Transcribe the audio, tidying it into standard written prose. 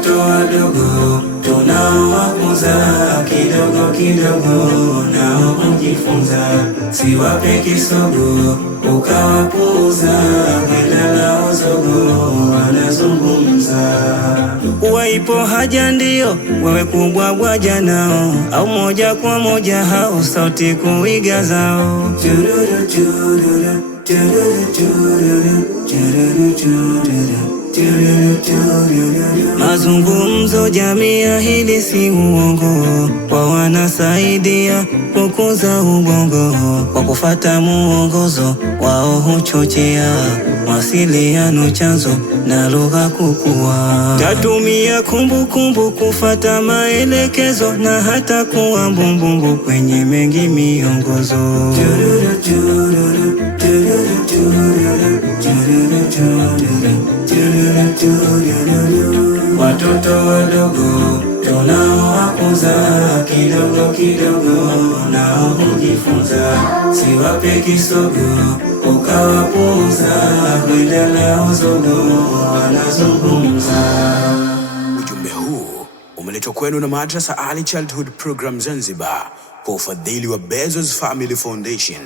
Watoto wadogo tunaowakuza kidogo kidogo, nao kujifunza, siwape kisogo ukawapuuza, kwenda lao zogo wanazungumza. Kuwa ipo haja ndio wewe kubwabwaja nao, au moja kwa moja hao sauti kuiga zao. Chururu chururu chururu chururu chururu chururu. Mazungumzo jamii hili si uongo, kwa wanasaidia kukuza ubongo, kwa kufata muongozo wao huchochea mawasiliano chanzo na lugha kukua. Tatumia kumbukumbu kufata maelekezo na hata kuwa mbumbumbu kwenye mengi miongozo. Chururu chururu chururu chururu chururu chururu. Watoto wadogo tunaowakuza kidogo kidogo, nao kujifunza, siwape kisogo ukawapuuza, kwenda lao zogo wanazungumza. Ujumbe huu umeletwa kwenu na Madrasa Early Childhood Program Zanzibar kwa ufadhili wa Bezos Family Foundation.